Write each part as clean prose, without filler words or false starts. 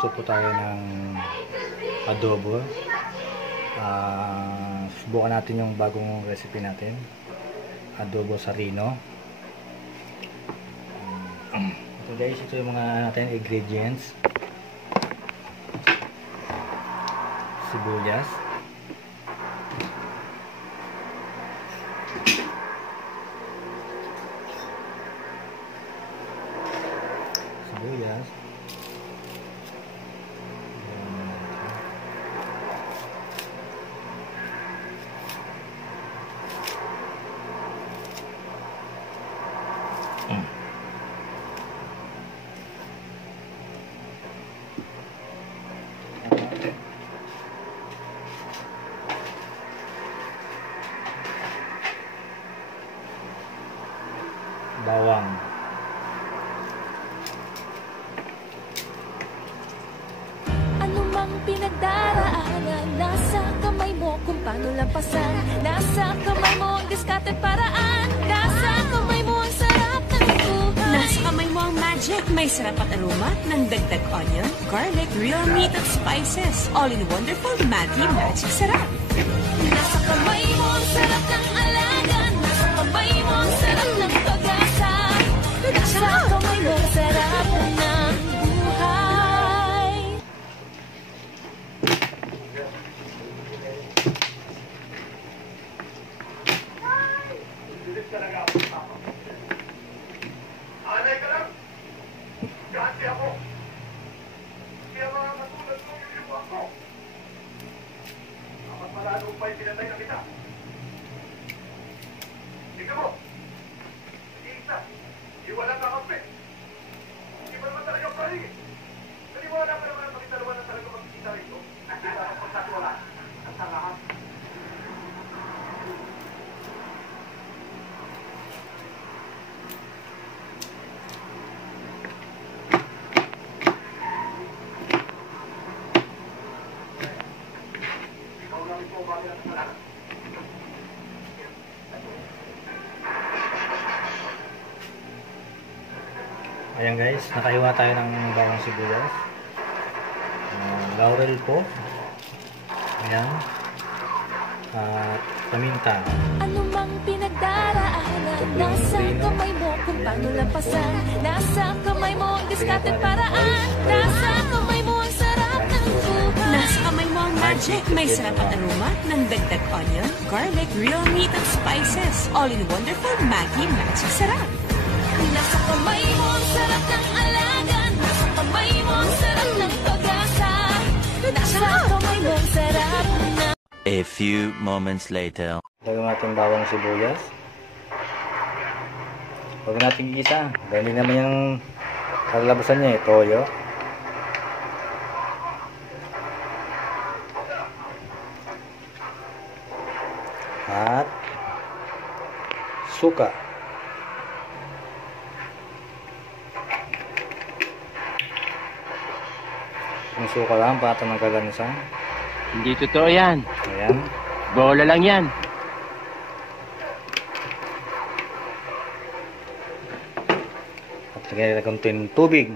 Magluluto po tayo ng adobo. Subukan natin yung bagong recipe natin. Adobo sa Rino. Ito guys, ito yung mga natin ingredients. Sibuyas. Sibuyas. Bawang. Ano mang pinagdaraanan, nasa kamay mo kung paano lampasan. Nasa kamay mo ang diskarte paraan. Nasa kamay mo ang sarap ng buhay. Nasa kamay mo ang magic. May sarap at aroma ng dagdag onion, garlic, real meat at spices. All in wonderful Maggi Magic Sarap. Nasa kamay mo ang sarap ng alagan. Nasa kamay mo ang sarap ng pag-asa. Nasa kamay mo ang sarap ng buhay. Anay ka lang! Gati ako! Kaya mga katulad mo yung ako! Dapat malalo pa'y pinatay na kita! Tingnan mo! Isa! Iwala ka kape! Hindi ba naman talaga paringin? Naniwala pa naman ang pagkitalawa na talaga magkikita rito? Nakita ang pagkatwala at sa lahat. Ayan guys, nakahiwa tayo ng bawang sibuyas. Laurel po. Ayan. Paminta. Ano mang pinagdaraanan, nasa kamay mo kung paano lampasan. Nasa kamay mo ang diskarte paraan. Nasa kamay mo ang sarap ng buhay. Nasa kamay mo ang magic. May sarap at aroma ng dagdag onion, garlic, real meat at spices. All in wonderful Maggi Magic Sarap. Nasa kamay mo ang sarap ng alagan. Nasa kamay mo ang sarap ng pag-asa. Nasa kamay mo ang sarap ng... A few moments later. Lagyan natin bawang sibuyas. Huwag natin gigisa. Ganyan naman yung kalalabasan niya, toyo. At suka. Yung suka lang para tanggalan sa. Hindi totoo yan. Ayan. Bola lang yan. At lagyan natin yung tubig.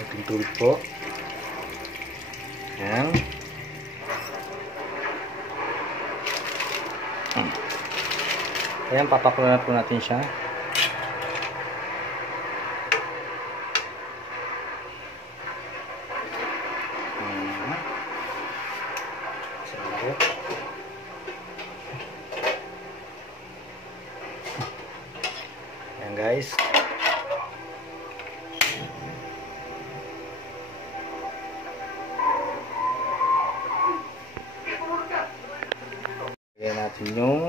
Ating tubig po. Ayan. Ayan, papakuloy po natin siya. Ayan guys. Lagyan natin yung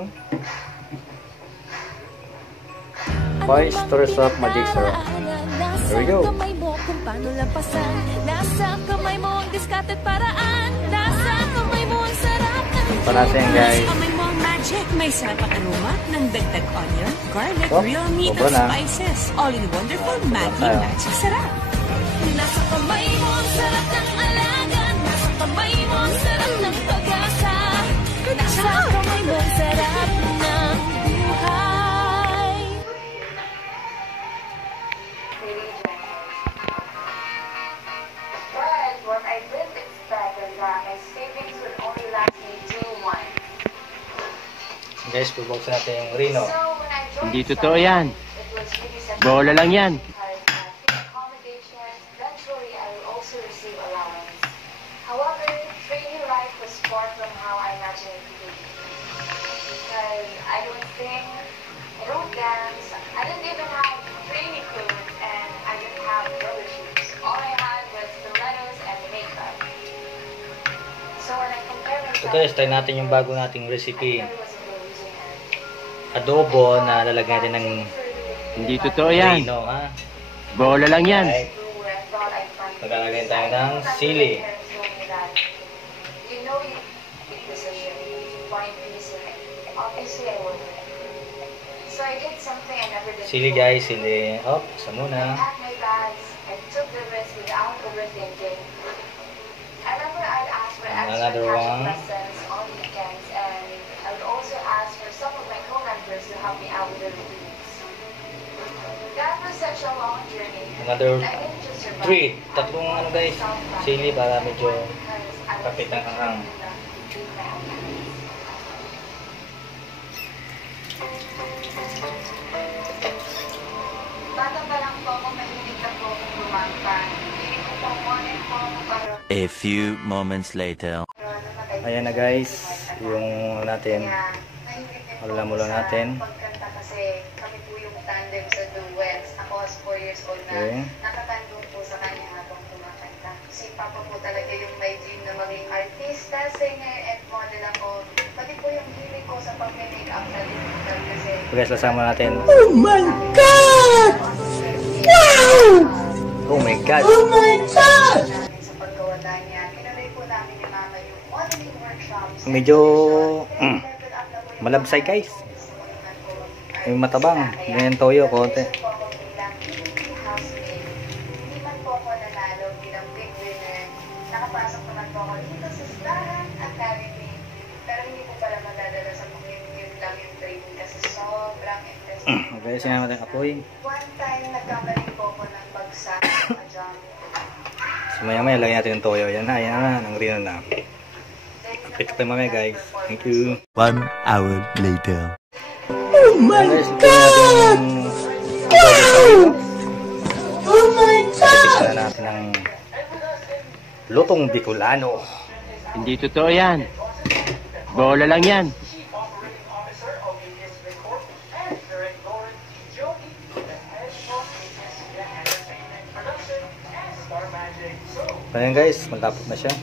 oyster sauce magic syrup. There we go. Nasa kamay mo kung paano lampasan. Nasa kamay mo ang diskarte paraan. Nasa kamay mo ang sarap ng Panasa yan guys. Nasa kamay mo ang magic. May sarap at aroma ng dagdag onion, garlic, Oh, real meat sobra at na. spices. All in wonderful Maggi tayo. Magic Sarap. Nasa kamay mo ang sarap ng alagan. Nasa kamay mo ang sarap ng pag-asa. Nasa kamay mo ang sarap Guys, bubuksan natin yung Reno. Hindi totoo yan. Bola lang yan. Eventually, I will also receive allowance. However, training life was far from how I imagined it to be. Because I don't sing, I don't dance, I didn't even have training clothes, and I didn't have rubber shoes. All I had was stilettos and makeup. So when I compare So myself, guys, try natin yung bago nating recipe. I was losing it. Adobo na lalagyan natin ng Hindi totoo yan. Reno, ha? Bola lang yan. Right. Maglalagay tayo ng sili. You know you make decision. You find peace in it. Obviously, I wouldn't. So I did something I never did Sili before. guys, sili. Op, isa I muna. packed my bags. I took the risk without overthinking. I remember I'd ask for extra Another casual one. lessons on weekends, and I would also ask for some of my co-members to help me out with the routines. That was such a long journey. Another I didn't just survive. 3. Tatlong ano guys, sili para medyo kapit ang hang. Bata pa lang po ako, mahilig na po akong kumanta. Hindi ko po wanted po ako para A few moments later. namatay. Ayan na guys, yung natin. Kaya, mahilig din po Mula-mula ako natin. sa pagkanta kasi kami po yung tandem sa duets. Ako as 4 years old na Okay. nakatandem po sa kanya habang kumakanta. Si Papa po talaga yung may dream na maging artista, singer, and model ako. Pati po yung hilig ko sa pag-make up na digital kasi So guys, lasama natin. Oh my God! Oh my God! namin sa pagkawala niya. Kinuloy po namin ni Mama yung modeling workshops. Medyo malabsay guys. Yung matabang. Ganyan toyo, konti. Hindi man po ako nanalo bilang big winner. Nakapasok naman po ako dito sa Staran Academy. Pero hindi po pala madadala sa pag-yun lang yung training kasi sobrang interesting. Okay, sinama natin apoy. One time, nagkamali po ako ng bagsak sa jump. So maya maya lagyan natin ng toyo. Yan na, yan na. Nang Reno na. Kita tayo mamaya guys. Thank you. 1 hour later. Oh my God! Oh my God! Tipis na natin ng lutong Bicolano. Hindi totoo yan. Bola lang yan. Ayan guys, malapot na siya.